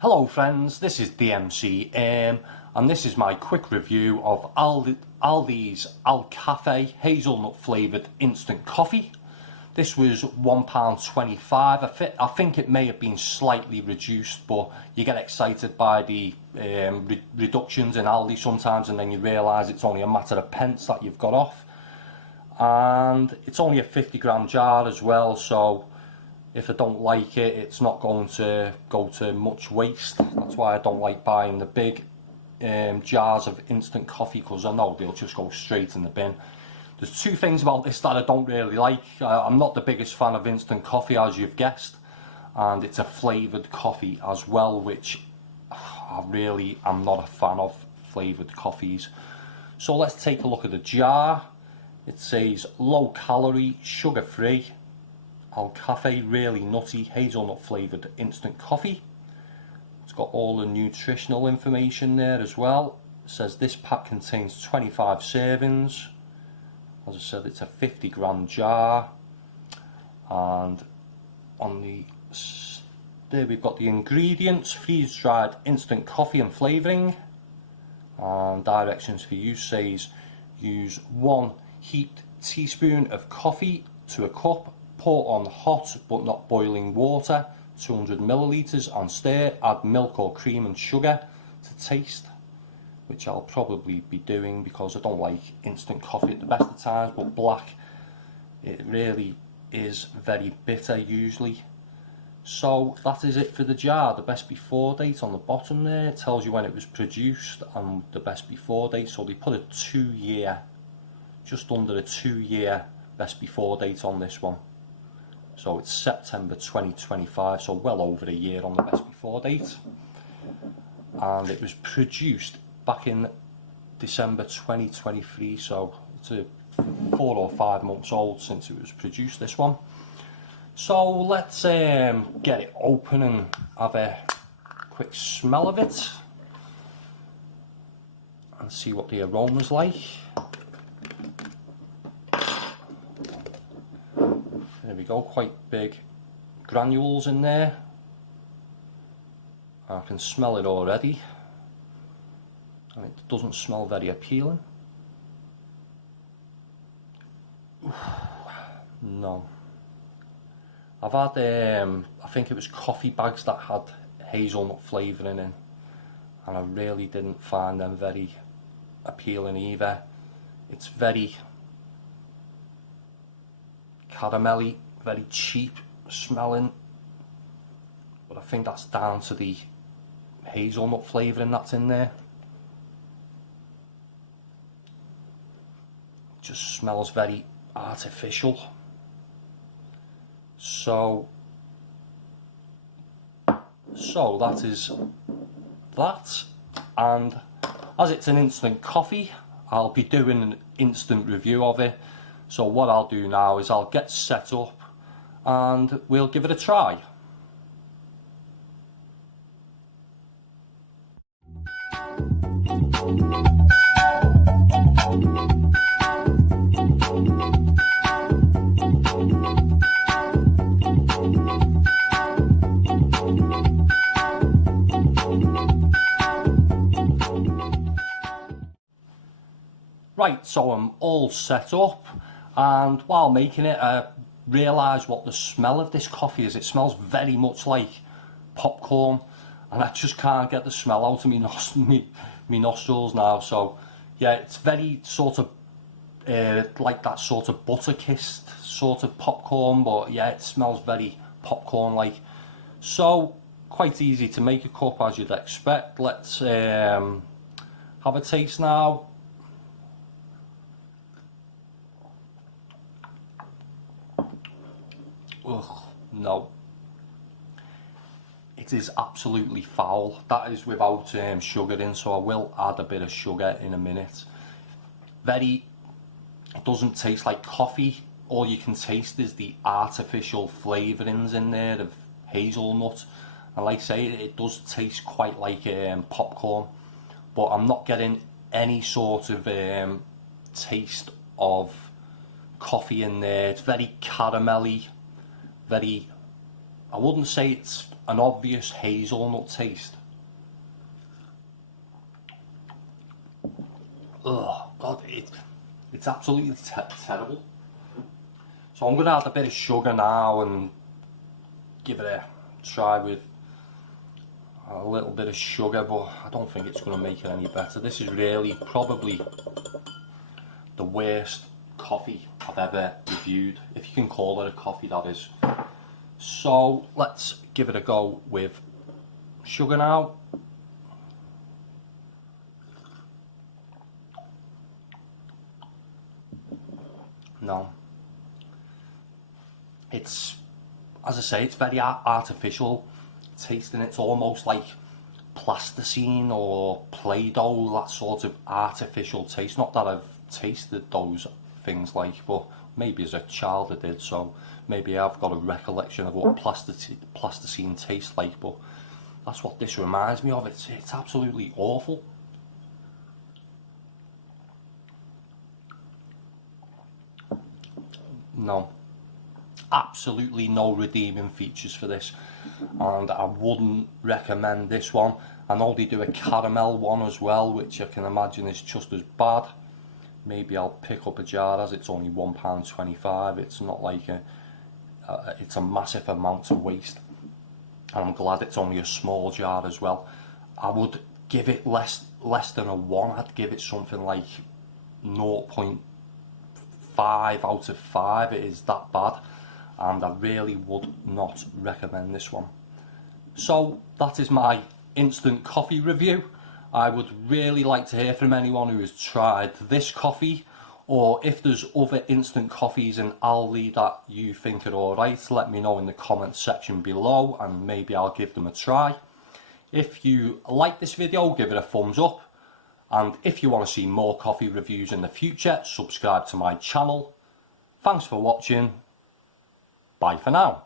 Hello friends, this is DMC and this is my quick review of Aldi's Alcafe Hazelnut flavoured instant coffee. This was £1.25. I think it may have been slightly reduced, but you get excited by the reductions in Aldi sometimes, and then you realise it's only a matter of pence that you've got off. And it's only a 50-gram jar as well, so if I don't like it, it's not going to go to much waste. That's why I don't like buying the big jars of instant coffee, because I know they'll just go straight in the bin. There's two things about this that I don't really like. I'm not the biggest fan of instant coffee, as you've guessed, and it's a flavoured coffee as well, which I really am not a fan of, flavoured coffees. So let's take a look at the jar. It says low calorie, sugar free, Alcafe really nutty hazelnut flavoured instant coffee. It's got all the nutritional information there as well. It says this pack contains 25 servings. As I said, it's a 50-gram jar, and on there we've got the ingredients: freeze dried instant coffee and flavouring, and directions for use says use 1 heaped teaspoon of coffee to a cup. Pour on hot but not boiling water, 200 millilitres, and stir. Add milk or cream and sugar to taste, which I'll probably be doing because I don't like instant coffee at the best of times, but black, it really is very bitter usually. So that is it for the jar. The best before date on the bottom there, it tells you when it was produced and the best before date. So they put a 2-year, just under a 2-year best before date on this one. So it's September 2025, so well over a year on the best before date. And it was produced back in December 2023, so it's 4 or 5 months old since it was produced, this one. So let's get it open and have a quick smell of it and see what the aroma's like. There we go, quite big granules in there. I can smell it already, and it doesn't smell very appealing. No. I've had, I think it was coffee bags that had hazelnut flavouring in, and I really didn't find them very appealing either. It's very caramelly, very cheap smelling, but I think that's down to the hazelnut flavouring that's in there. It just smells very artificial. So that is that, and as it's an instant coffee, I'll be doing an instant review of it. So what I'll do now is I'll get set up and we'll give it a try. Right, so I'm all set up, and while making it I realised what the smell of this coffee is. It smells very much like popcorn, and I just can't get the smell out of me nostrils now. So yeah, it's very sort of like that sort of butter-kissed sort of popcorn, but yeah, it smells very popcorn-like. So quite easy to make a cup, as you'd expect. Let's have a taste now. Ugh, no, it is absolutely foul. That is without sugar in, so I will add a bit of sugar in a minute. It doesn't taste like coffee. All you can taste is the artificial flavourings in there of hazelnut, and like I say, it does taste quite like popcorn, but I'm not getting any sort of taste of coffee in there. It's very caramelly, very, I wouldn't say it's an obvious hazelnut taste. Oh God, it's absolutely terrible. So I'm going to add a bit of sugar now and give it a try with a little bit of sugar, but I don't think it's going to make it any better. This is really probably the worst coffee I've ever reviewed, if you can call it a coffee, that is. So let's give it a go with sugar now. No, it's, as I say, it's very artificial tasting. It's almost like plasticine or Play-Doh, that sort of artificial taste. Not that I've tasted those things like, but maybe as a child I did, so maybe I've got a recollection of what plasticine tastes like, but that's what this reminds me of. It's absolutely awful. No, absolutely no redeeming features for this, and I wouldn't recommend this one. I know they do a caramel one as well, which I can imagine is just as bad. Maybe I'll pick up a jar, as it's only £1.25. It's not like it's a massive amount to waste, and I'm glad it's only a small jar as well. I would give it less than a 1. I'd give it something like 0.5 out of 5. It is that bad, and I really would not recommend this one. So that is my instant coffee review. I would really like to hear from anyone who has tried this coffee, or if there's other instant coffees in Aldi that you think are alright, let me know in the comments section below and maybe I'll give them a try. If you like this video, give it a thumbs up, and if you want to see more coffee reviews in the future, subscribe to my channel. Thanks for watching. Bye for now.